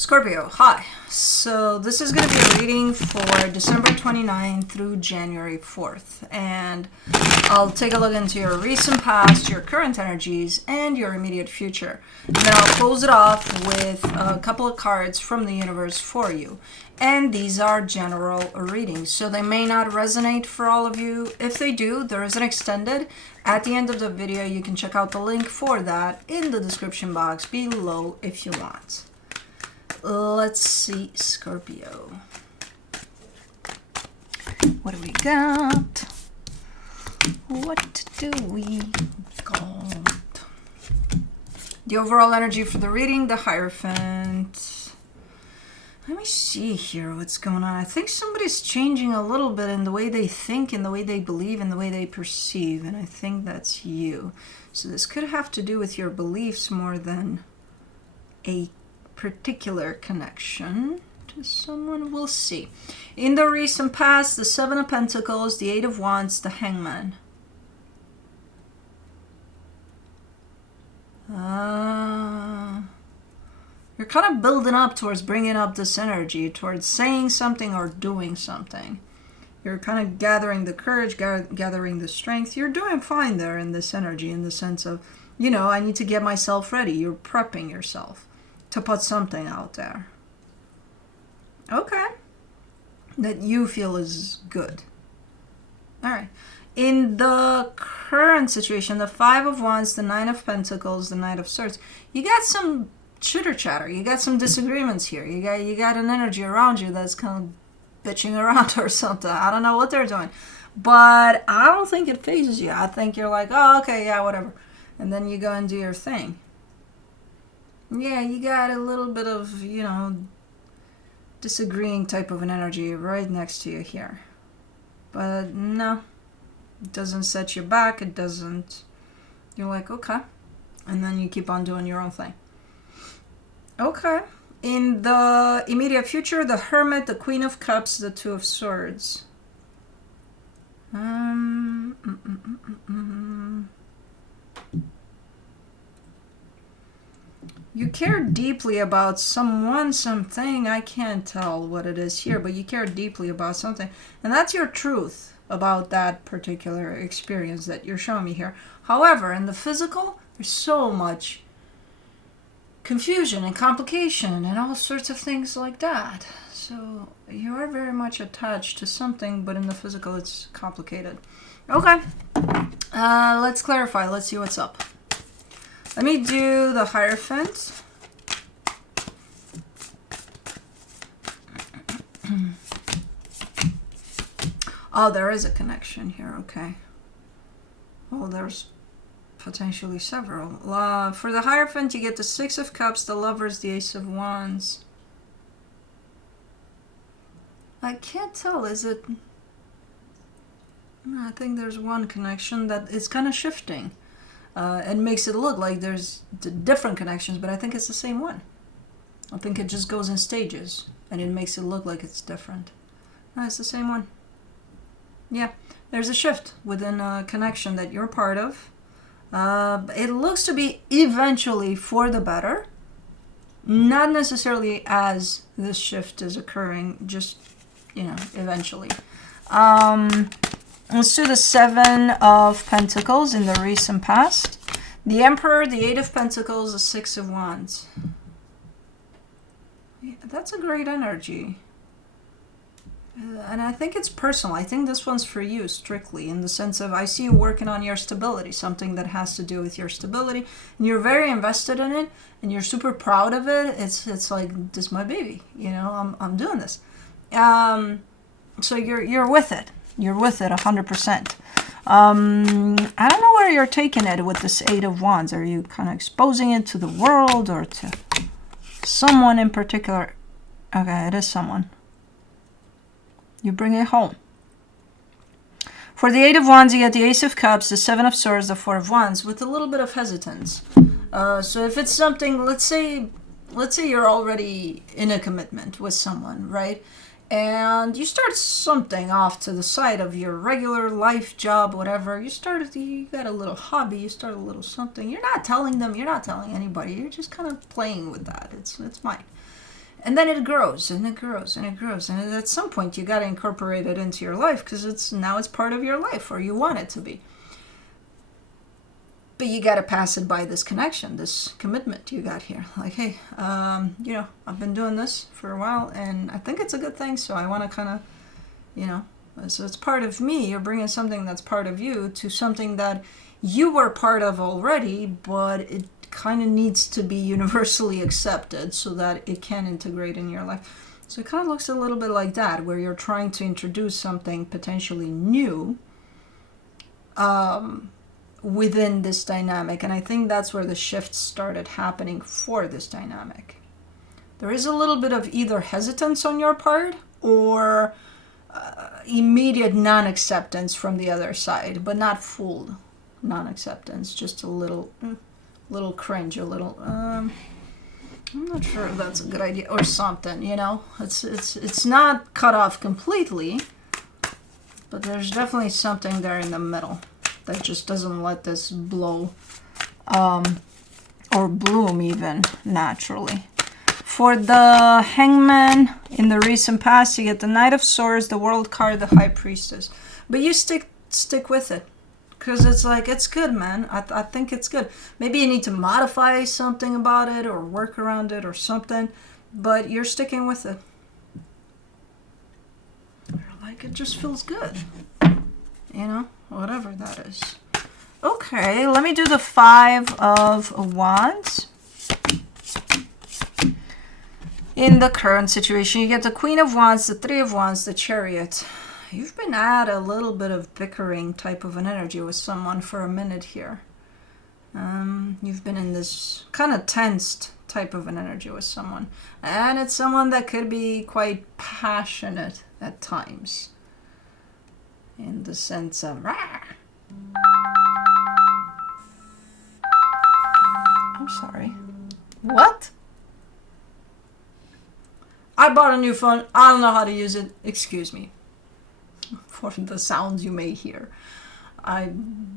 Scorpio, hi. So this is going to be a reading for December 29th through January 4th. And I'll take a look into your recent past, your current energies, and your immediate future. And then I'll close it off with a couple of cards from the universe for you. And these are general readings, so they may not resonate for all of you. If they do, there is an extended. At the end of the video, you can check out the link for that in the description box below if you want. Let's see, Scorpio. What do we got? What do we got? The overall energy for the reading, the Hierophant. Let me see here what's going on. I think somebody's changing a little bit in the way they think, in the way they believe, in the way they perceive. And I think that's you. So this could have to do with your beliefs more than a particular connection to someone. We'll see. In the recent past, the Seven of Pentacles, the Eight of Wands, the Hangman. You're kind of building up towards bringing up this energy, towards saying something or doing something. You're kind of gathering the courage, gathering the strength. You're doing fine there in this energy, in the sense of, you know, I need to get myself ready. You're prepping yourself to put something out there. Okay. That you feel is good. All right. In the current situation, the Five of Wands, the Nine of Pentacles, the Knight of Swords, you got some chitter chatter. You got some disagreements here. You got an energy around you that's kind of bitching around or something. I don't know what they're doing. But I don't think it phases you. I think you're like, oh, okay, yeah, whatever. And then you go and do your thing. Yeah, you got a little bit of, you know, disagreeing type of an energy right next to you here. But no, it doesn't set you back. It doesn't. You're like, okay. And then you keep on doing your own thing. Okay. In the immediate future, the Hermit, the Queen of Cups, the Two of Swords. You care deeply about someone, something. I can't tell what it is here, but you care deeply about something. And that's your truth about that particular experience that you're showing me here. However, in the physical, there's so much confusion and complication and all sorts of things like that. So you are very much attached to something, but in the physical, it's complicated. Okay. Let's clarify. Let's see what's up. Let me do the Hierophant. Oh, there is a connection here. Okay. Well, there's potentially several. For the Hierophant, you get the Six of Cups, the Lovers, the Ace of Wands. I can't tell. Is it... I think there's one connection that is kind of shifting. And makes it look like there's different connections, but I think it's the same one. I think it just goes in stages, and it makes it look like it's different. No, it's the same one. Yeah, there's a shift within a connection that you're part of. It looks to be eventually for the better. Not necessarily as this shift is occurring, just, you know, eventually. Let's do the Seven of Pentacles in the recent past. The Emperor, the Eight of Pentacles, the Six of Wands. Yeah, that's a great energy. And I think it's personal. I think this one's for you, strictly, in the sense of I see you working on your stability, something that has to do with your stability. And you're very invested in it, and you're super proud of it. It's like, this is my baby. You know, I'm doing this. So you're with it. You're with it 100%. I don't know where you're taking it with this Eight of Wands. Are you kind of exposing it to the world or to someone in particular? Okay, it is someone. You bring it home. For the Eight of Wands, you get the Ace of Cups, the Seven of Swords, the Four of Wands, with a little bit of hesitance. So if it's something, let's say you're already in a commitment with someone, right? And you start something off to the side of your regular life, job, whatever. You got a little hobby, you start a little something. You're not telling them, you're not telling anybody. You're just kind of playing with that. It's mine. And then it grows and it grows and it grows. And at some point you got to incorporate it into your life because it's part of your life, or you want it to be. But you got to pass it by this connection, this commitment you got here. Like, hey, I've been doing this for a while and I think it's a good thing. So I want to kind of, so it's part of me. You're bringing something that's part of you to something that you were part of already, but it kind of needs to be universally accepted so that it can integrate in your life. So it kind of looks a little bit like that, where you're trying to introduce something potentially new within this dynamic. And I think that's where the shift started happening for this dynamic. There is a little bit of either hesitance on your part or immediate non-acceptance from the other side, but not full non-acceptance, just a little cringe, a little I'm not sure if that's a good idea or something, it's not cut off completely, but there's definitely something there in the middle that just doesn't let this blow or bloom even naturally. For the Hangman, in the recent past, you get the Knight of Swords, the World card, the High Priestess, but you stick with it. Because it's like, it's good, man. I think it's good. Maybe you need to modify something about it or work around it or something. But you're sticking with it. You're like, it just feels good. Whatever that is. Okay, let me do the 5 of Wands. In the current situation, you get the Queen of Wands, the 3 of Wands, the Chariot. You've been at a little bit of bickering type of an energy with someone for a minute here. You've been in this kind of tensed type of an energy with someone. And it's someone that could be quite passionate at times. In the sense of... I'm sorry. What? I bought a new phone. I don't know how to use it. Excuse me for the sounds you may hear. I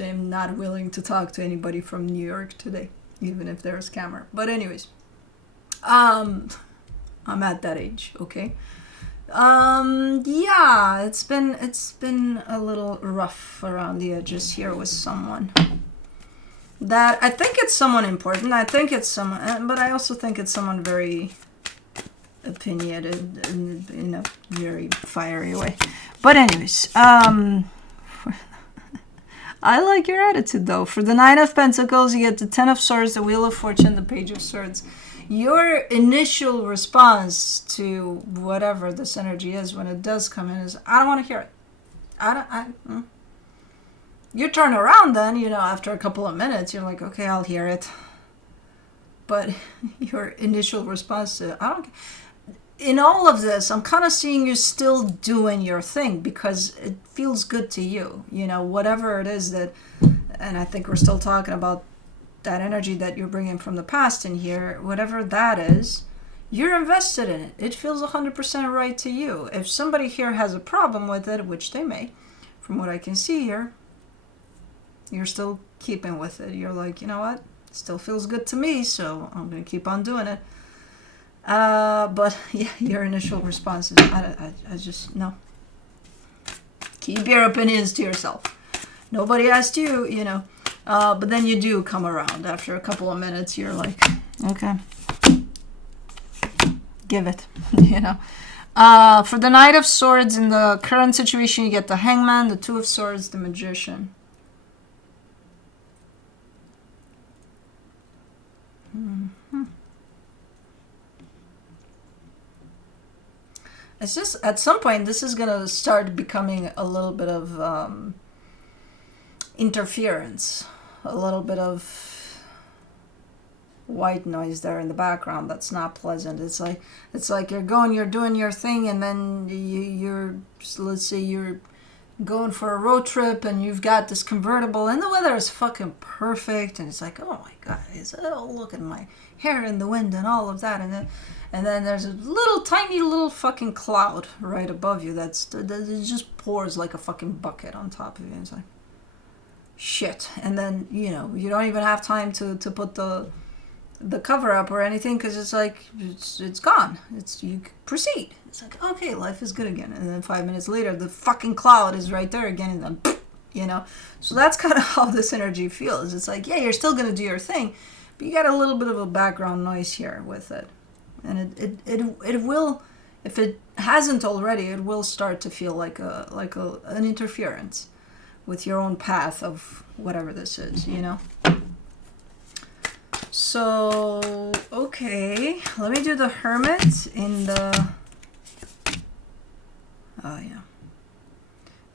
am not willing to talk to anybody from New York today, even if there's camera. But anyways, I'm at that age, okay? Yeah, it's been a little rough around the edges here with someone. That I think it's someone important. I think it's someone, but I also think it's someone very opinionated in a very fiery way. But anyways, I like your attitude though. For the 9 of Pentacles, you get the 10 of Swords, the Wheel of Fortune, the Page of Swords. Your initial response to whatever this energy is when it does come in is, I don't want to hear it. You turn around then, after a couple of minutes, you're like, okay, I'll hear it. But your initial response to, I don't. In all of this, I'm kind of seeing you still doing your thing because it feels good to you. Whatever it is that, and I think we're still talking about that energy that you're bringing from the past in here, whatever that is, you're invested in it. It feels 100% right to you. If somebody here has a problem with it, which they may, from what I can see here, you're still keeping with it. You're like, you know what? It still feels good to me, so I'm going to keep on doing it. But yeah, your initial response is, I just, no. Keep your opinions to yourself. Nobody asked you, but then you do come around after a couple of minutes. You're like, okay, give it, For the Knight of Swords, in the current situation, you get the Hangman, the 2 of Swords, the Magician. It's just, at some point, this is going to start becoming a little bit of interference. A little bit of white noise there in the background that's not pleasant. It's like you're doing your thing, and then let's say you're going for a road trip, and you've got this convertible, and the weather is fucking perfect, and it's like, oh my God, look at my hair in the wind and all of that, and then there's a tiny little fucking cloud right above you that it just pours like a fucking bucket on top of you. It's like, shit. And then, you don't even have time to put the the cover up or anything, because it's like it's gone. You proceed. It's like, okay, life is good again, and then 5 minutes later the fucking cloud is right there again, and then so that's kind of how this energy feels. It's like, yeah, you're still gonna do your thing, but you got a little bit of a background noise here with it, and it will, if it hasn't already, it will start to feel like an interference with your own path of whatever this is, So, okay, let me do the Hermit in the,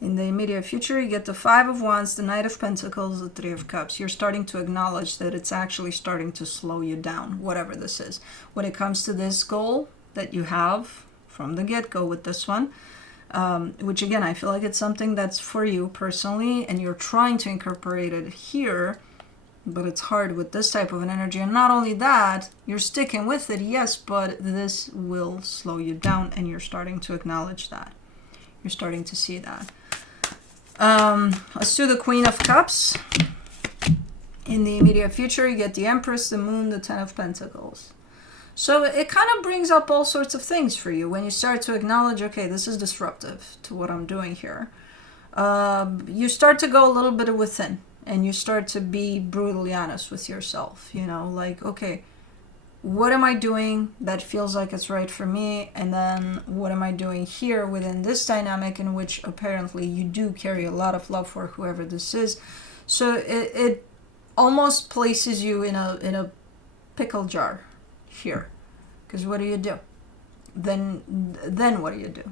in the immediate future. You get the Five of Wands, the Knight of Pentacles, the Three of Cups. You're starting to acknowledge that it's actually starting to slow you down, whatever this is. When it comes to this goal that you have from the get-go with this one, which again, I feel like it's something that's for you personally, and you're trying to incorporate it here, but it's hard with this type of an energy. And not only that, you're sticking with it, yes, but this will slow you down, and you're starting to acknowledge that. You're starting to see that. Let's do the Queen of Cups. In the immediate future, you get the Empress, the Moon, the Ten of Pentacles. So it kind of brings up all sorts of things for you when you start to acknowledge, okay, this is disruptive to what I'm doing here. You start to go a little bit within, and you start to be brutally honest with yourself, like, okay, what am I doing that feels like it's right for me? And then what am I doing here within this dynamic in which apparently you do carry a lot of love for whoever this is. So it almost places you in a pickle jar here. Because what do you do? Then what do you do?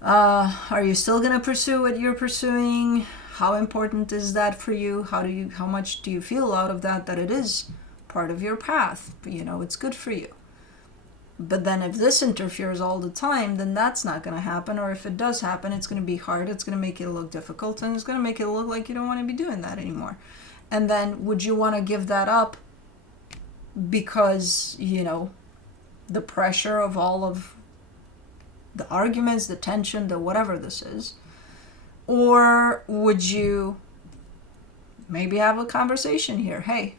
Are you still going to pursue what you're pursuing? How important is that for you? How much do you feel out of that it is part of your path? It's good for you. But then if this interferes all the time, then that's not going to happen. Or if it does happen, it's going to be hard. It's going to make it look difficult, and it's going to make it look like you don't want to be doing that anymore. And then would you want to give that up because, the pressure of all of the arguments, the tension, the whatever this is? Or would you maybe have a conversation here? Hey,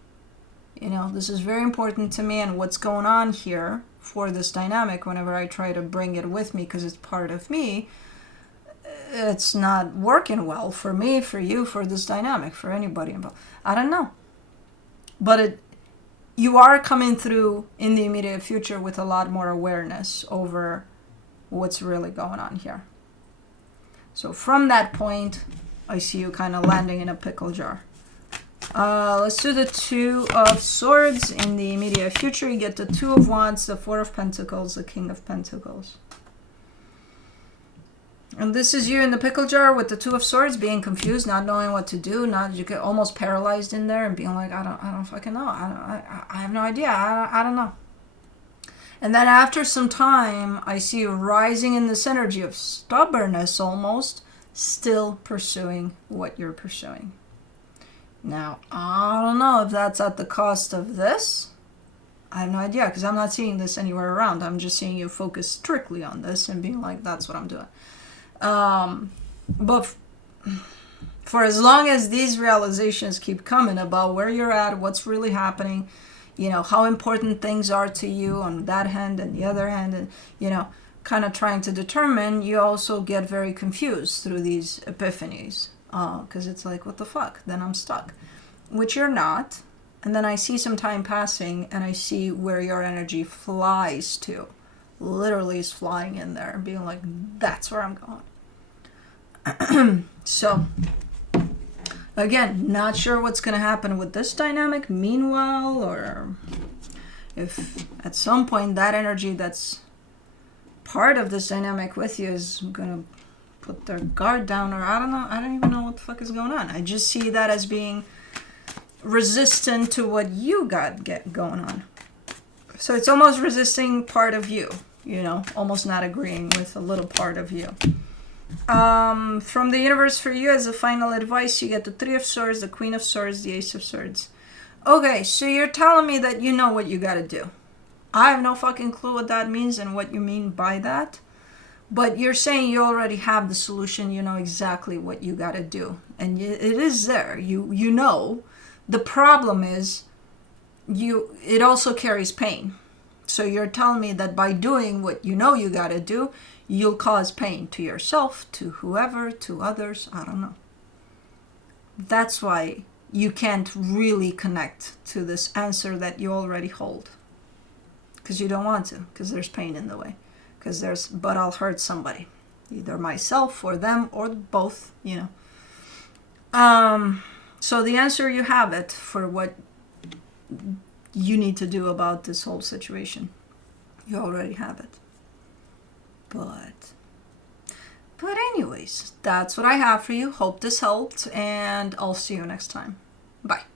this is very important to me, and what's going on here for this dynamic, whenever I try to bring it with me because it's part of me, it's not working well for me, for you, for this dynamic, for anybody involved. I don't know. But you are coming through in the immediate future with a lot more awareness over what's really going on here. So from that point, I see you kind of landing in a pickle jar. Let's do the Two of Swords. In the immediate future, you get the Two of Wands, the Four of Pentacles, the King of Pentacles. And this is you in the pickle jar with the Two of Swords, being confused, not knowing what to do. You get almost paralyzed in there and being like, I don't fucking know. I have no idea. I don't know. And then after some time, I see you rising in this energy of stubbornness almost, still pursuing what you're pursuing. Now, I don't know if that's at the cost of this. I have no idea, because I'm not seeing this anywhere around. I'm just seeing you focus strictly on this and being like, that's what I'm doing. But for as long as these realizations keep coming about where you're at, what's really happening, how important things are to you on that hand and the other hand, and, kind of trying to determine, you also get very confused through these epiphanies. Because it's like, what the fuck? Then I'm stuck. Which you're not. And then I see some time passing, and I see where your energy flies to. Literally is flying in there and being like, that's where I'm going. So, again, not sure what's going to happen with this dynamic meanwhile, or if at some point that energy that's part of this dynamic with you is going to put their guard down, or I don't know. I don't even know what the fuck is going on. I just see that as being resistant to what you got going on. So it's almost resisting part of you, almost not agreeing with a little part of you. From the universe for you, as a final advice, you get the Three of Swords, the Queen of Swords, the Ace of Swords. Okay, so you're telling me that you know what you gotta do. I have no fucking clue what that means and what you mean by that. But you're saying you already have the solution, you know exactly what you gotta do. And it is there, you know. The problem is it also carries pain. So you're telling me that by doing what you know you got to do, you'll cause pain to yourself, to whoever, to others. I don't know. That's why you can't really connect to this answer that you already hold. Because you don't want to, because there's pain in the way. But I'll hurt somebody. Either myself or them or both, So the answer, you have it for what you need to do about this whole situation. You already have it. But anyways, that's what I have for you. Hope this helped, and I'll see you next time. Bye.